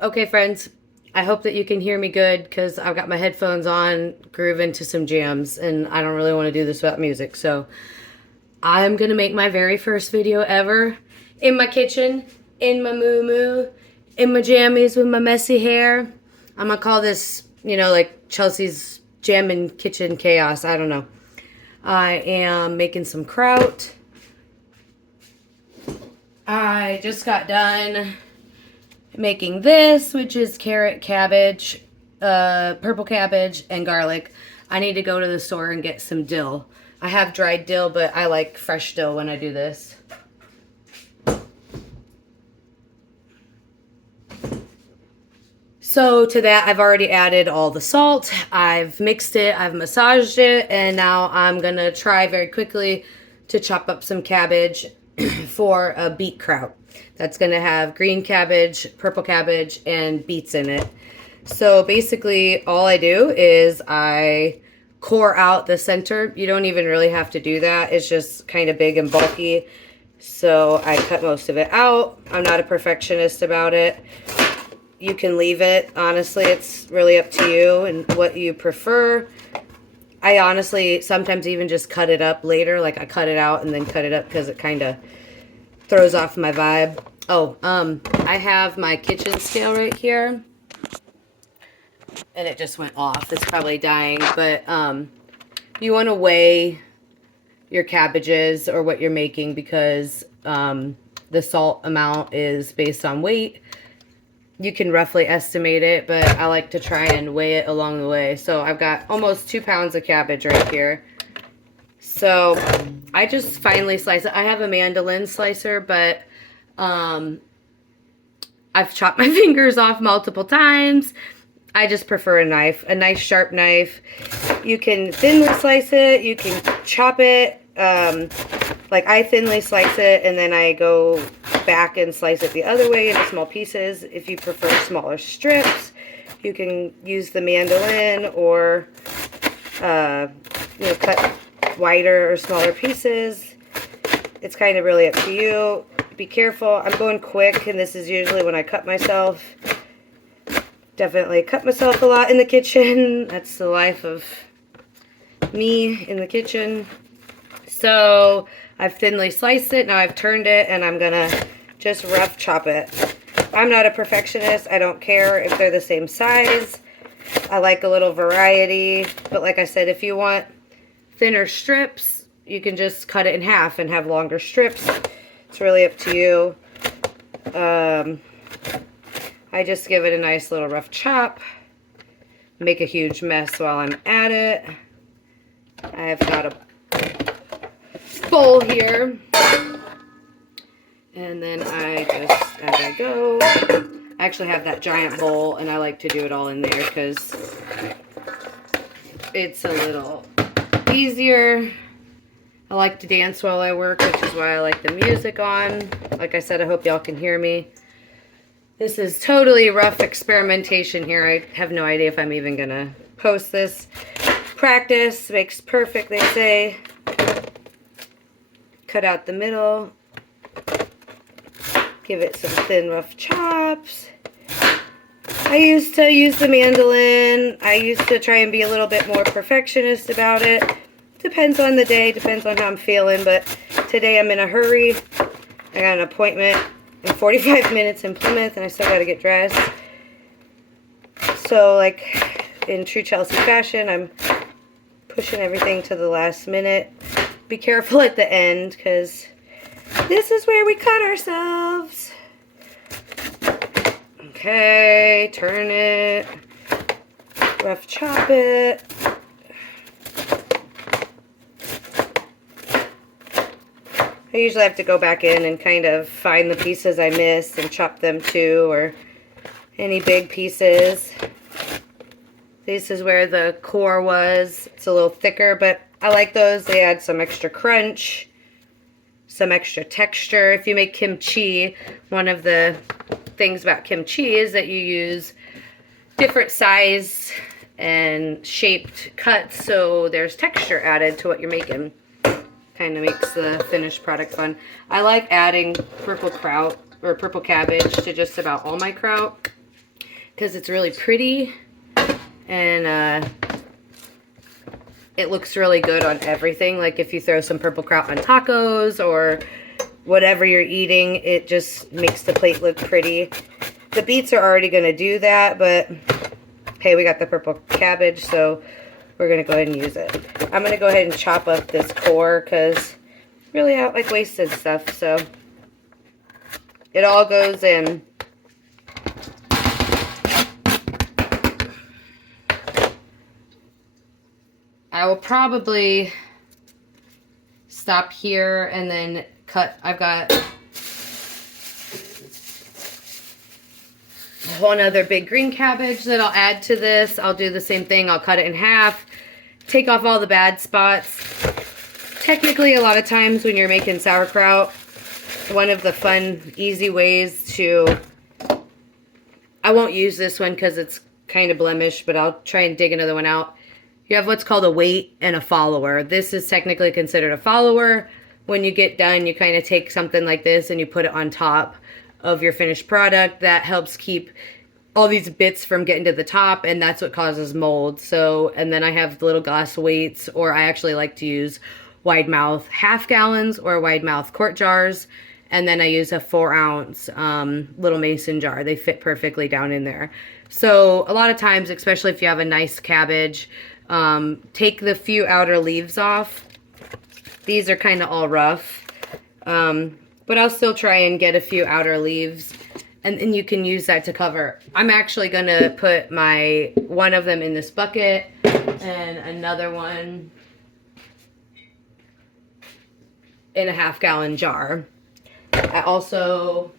Okay, friends, I hope that you can hear me good because I've got my headphones on, grooving to some jams, and I don't really want to do this without music. So I'm going to make my very first video ever in my kitchen, in my moo in my jammies with my messy hair. I'm going to call this, like Chelsea's Jam in Kitchen Chaos. I don't know. I am making some kraut. I just got done making this, which is carrot, cabbage, purple cabbage, and garlic. I need to go to the store and get some dill. I have dried dill, but I like fresh dill when I do this. So to that, I've already added all the salt. I've mixed it, I've massaged it, and now I'm gonna try very quickly to chop up some cabbage for a beet kraut. That's going to have green cabbage, purple cabbage, and beets in it. So basically all I do is I core out the center. You don't even really have to do that. It's just kind of big and bulky. So I cut most of it out. I'm not a perfectionist about it. You can leave it. Honestly, it's really up to you and what you prefer. I honestly sometimes even just cut it up later. Like I cut it out and then cut it up because it kind of throws off my vibe. Oh, I have my kitchen scale right here. And it just went off. It's probably dying. But you want to weigh your cabbages or what you're making because the salt amount is based on weight. You can roughly estimate it, but I like to try and weigh it along the way. So I've got almost 2 pounds of cabbage right here. So I just finely slice it. I have a mandolin slicer, but I've chopped my fingers off multiple times. I just prefer a nice sharp knife. You can thinly slice it. You can chop it. Like I thinly slice it and then I go back and slice it the other way into small pieces. If you prefer smaller strips, you can use the mandolin or cut wider or smaller pieces. It's kind of really up to you. Be careful. I'm going quick and this is usually when I cut myself. Definitely cut myself a lot in the kitchen. That's the life of me in the kitchen. So I've thinly sliced it. Now I've turned it and I'm gonna just rough chop it. I'm not a perfectionist. I don't care if they're the same size. I like a little variety. But like I said, if you want thinner strips, you can just cut it in half and have longer strips. It's really up to you. I just give it a nice little rough chop. Make a huge mess while I'm at it. I've got a bowl here. And then I just, as I go, I actually have that giant bowl and I like to do it all in there because it's a little easier. I like to dance while I work, which is why I like the music on. Like I said, I hope y'all can hear me. This is totally rough experimentation here. I have no idea if I'm even gonna post this. Practice makes perfect, they say. Cut out the middle. Give it some thin, rough chops. I used to use the mandolin. I used to try and be a little bit more perfectionist about it. Depends on the day, depends on how I'm feeling, but today I'm in a hurry. I got an appointment in 45 minutes in Plymouth and I still got to get dressed. So like in true Chelsea fashion, I'm pushing everything to the last minute. Be careful at the end because this is where we cut ourselves. Okay, turn it, rough chop it. I usually have to go back in and kind of find the pieces I missed and chop them too, or any big pieces. This is where the core was. It's a little thicker, but I like those. They add some extra crunch, some extra texture. If you make kimchi, one of the things about kimchi is that you use different size and shaped cuts, so there's texture added to what you're making. Kind of makes the finished product fun. I like adding purple kraut or purple cabbage to just about all my kraut. because it's really pretty, and it looks really good on everything. Like if you throw some purple kraut on tacos or whatever you're eating, it just makes the plate look pretty. The beets are already going to do that, but hey, we got the purple cabbage, so we're going to go ahead and use it. I'm going to go ahead and chop up this core because really I don't like wasted stuff, so it all goes in. I will probably stop here and then cut. I've got a whole nother big green cabbage that I'll add to this. I'll do the same thing. I'll cut it in half, take off all the bad spots. Technically, a lot of times when you're making sauerkraut, one of the fun, easy ways to, I won't use this one because it's kind of blemished, but I'll try and dig another one out. You have what's called a weight and a follower. This is technically considered a follower. When you get done, you kind of take something like this and you put it on top of your finished product. That helps keep all these bits from getting to the top, and that's what causes mold. So, and then I have the little glass weights, or I actually like to use wide mouth half gallons or wide mouth quart jars. And then I use a 4-ounce little mason jar. They fit perfectly down in there. So a lot of times, especially if you have a nice cabbage, take the few outer leaves off. These are kind of all rough, but I'll still try and get a few outer leaves, and then you can use that to cover. I'm actually going to put one of them in this bucket and another one in a half-gallon jar. I also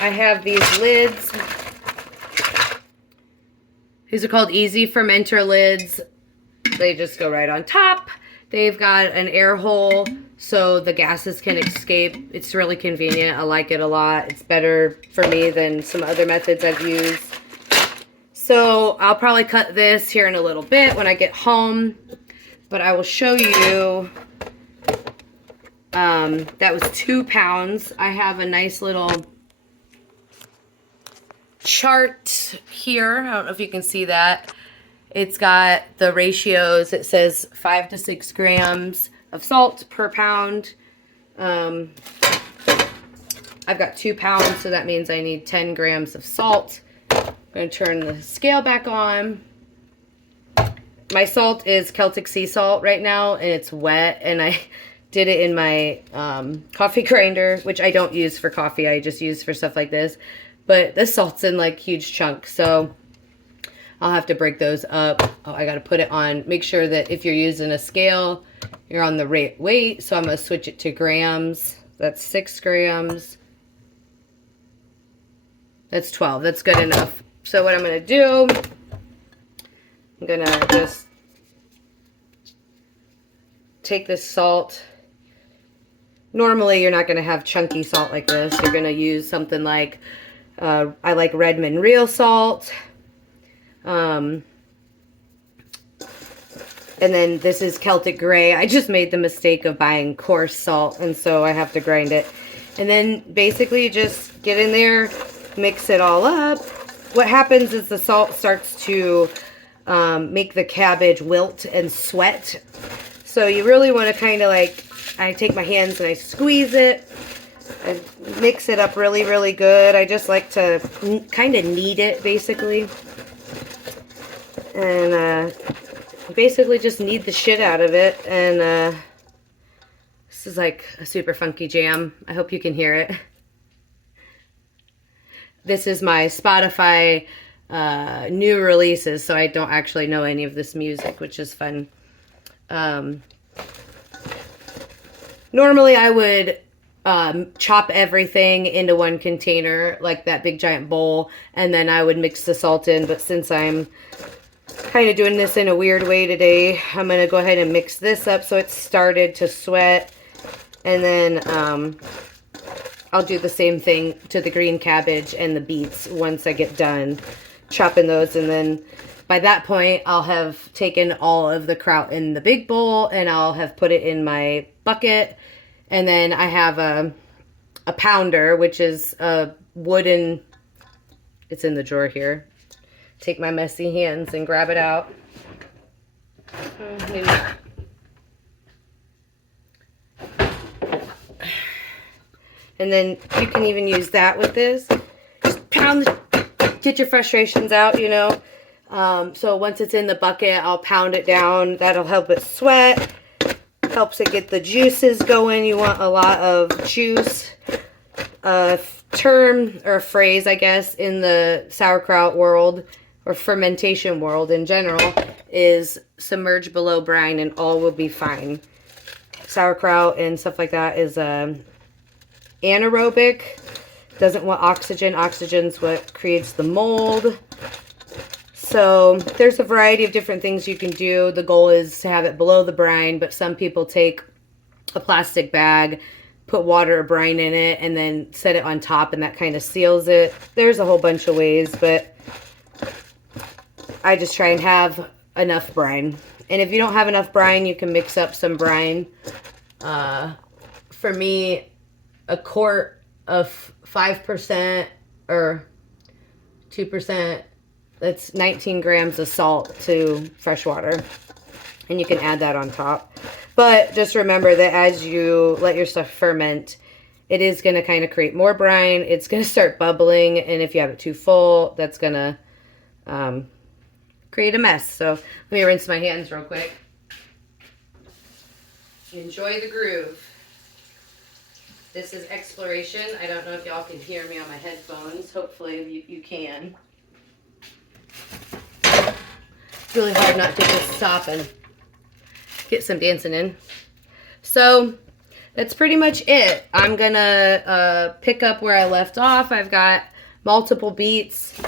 I have these lids. These are called easy fermenter lids. They just go right on top. They've got an air hole so the gases can escape. It's really convenient. I like it a lot. It's better for me than some other methods I've used. So I'll probably cut this here in a little bit when I get home. But I will show you, that was 2 pounds. I have a nice little chart here. I don't know if you can see that. It's got the ratios. It says 5 to 6 grams of salt per pound. I've got 2 pounds, so that means I need 10 grams of salt. I'm going to turn the scale back on. My salt is Celtic sea salt right now, and it's wet, and I did it in my coffee grinder, which I don't use for coffee. I just use for stuff like this. But this salt's in like huge chunks, so I'll have to break those up. Oh, I got to put it on. Make sure that if you're using a scale, you're on the right weight. So I'm going to switch it to grams. That's 6 grams. That's 12. That's good enough. So what I'm going to do, I'm going to just take this salt. Normally, you're not going to have chunky salt like this. You're going to use something like, I like Redmond real salt. And then this is Celtic Gray. I just made the mistake of buying coarse salt, and so I have to grind it. And then basically just get in there, mix it all up. What happens is the salt starts to make the cabbage wilt and sweat. So you really want to kind of like, I take my hands and I squeeze it. I mix it up really, really good. I just like to kind of knead it, basically. And basically just knead the shit out of it. And this is like a super funky jam. I hope you can hear it. This is my Spotify new releases, so I don't actually know any of this music, which is fun. Normally I would chop everything into one container, like that big giant bowl, and then I would mix the salt in, but since I'm kind of doing this in a weird way today, I'm going to go ahead and mix this up so it's started to sweat, and then I'll do the same thing to the green cabbage and the beets once I get done chopping those, and then by that point I'll have taken all of the kraut in the big bowl and I'll have put it in my bucket. And then I have a pounder, which is a wooden, it's in the drawer here. Take my messy hands and grab it out. Maybe. And then you can even use that with this. Just pound, get your frustrations out, you know. So once it's in the bucket, I'll pound it down. That'll help it sweat. Helps it get the juices going. You want a lot of juice. A term or a phrase, I guess, in the sauerkraut world or fermentation world in general is submerge below brine and all will be fine. Sauerkraut and stuff like that is anaerobic. Doesn't want oxygen. Oxygen's what creates the mold. So there's a variety of different things you can do. The goal is to have it below the brine, but some people take a plastic bag, put water or brine in it, and then set it on top, and that kind of seals it. There's a whole bunch of ways, but I just try and have enough brine. And if you don't have enough brine, you can mix up some brine. For me, a quart of 5% or 2%, that's 19 grams of salt to fresh water. And you can add that on top. But just remember that as you let your stuff ferment, it is going to kind of create more brine. It's going to start bubbling. And if you have it too full, that's going to create a mess. So let me rinse my hands real quick. Enjoy the groove. This is exploration. I don't know if y'all can hear me on my headphones. Hopefully you can. It's really hard not to just stop and get some dancing in. So that's pretty much it. I'm gonna pick up where I left off. I've got multiple beets.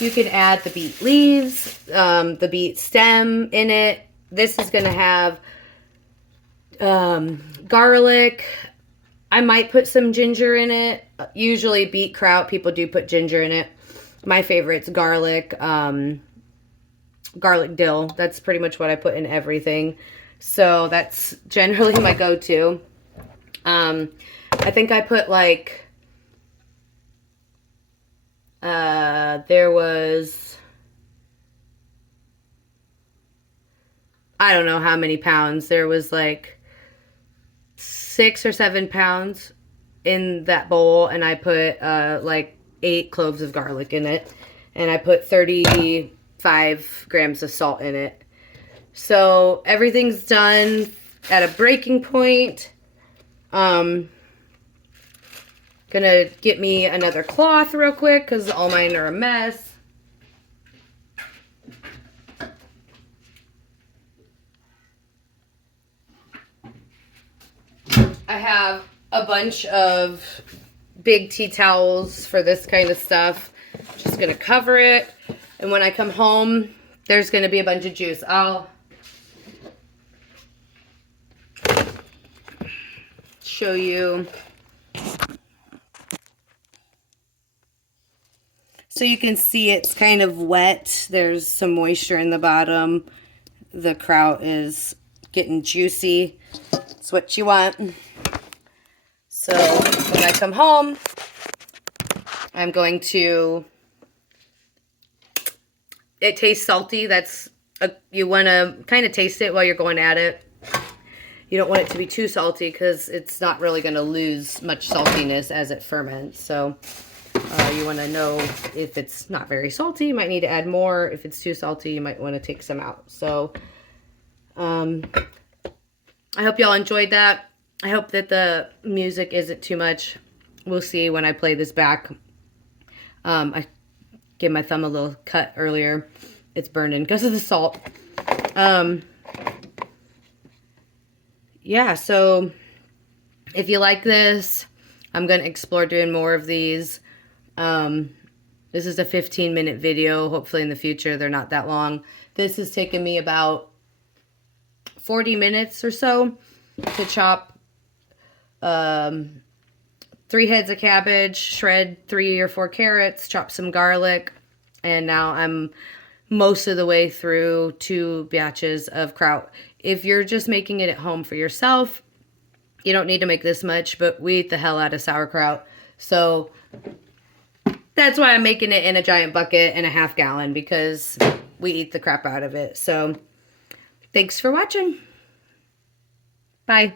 You can add the beet leaves, the beet stem in it. This is gonna have garlic. I might put some ginger in it. Usually beet kraut, people do put ginger in it. My favorite's garlic, garlic dill. That's pretty much what I put in everything. So that's generally my go-to. I think I put like, there was, I don't know how many pounds. There was like 6 or 7 pounds in that bowl, and I put like 8 cloves of garlic in it, and I put 35 grams of salt in it. So everything's done at a breaking point. Gonna get me another cloth real quick because all mine are a mess. I have a bunch of big tea towels for this kind of stuff. Just gonna cover it, and when I come home, there's gonna be a bunch of juice. I'll show you. So you can see it's kind of wet. There's some moisture in the bottom. The kraut is getting juicy. It's what you want. So when I come home, I'm going to, it tastes salty. You want to kind of taste it while you're going at it. You don't want it to be too salty because it's not really going to lose much saltiness as it ferments. So you want to know if it's not very salty, you might need to add more. If it's too salty, you might want to take some out. So I hope y'all enjoyed that. I hope that the music isn't too much. We'll see when I play this back. I gave my thumb a little cut earlier. It's burning because of the salt. Yeah, so if you like this, I'm going to explore doing more of these. This is a 15-minute video. Hopefully in the future they're not that long. This has taken me about 40 minutes or so to chop 3 heads of cabbage, shred 3 or 4 carrots, chop some garlic, and now I'm most of the way through 2 batches of kraut. If you're just making it at home for yourself, You don't need to make this much, but we eat the hell out of sauerkraut. So that's why I'm making it in a giant bucket and a half gallon, because we eat the crap out of it. So thanks for watching. Bye.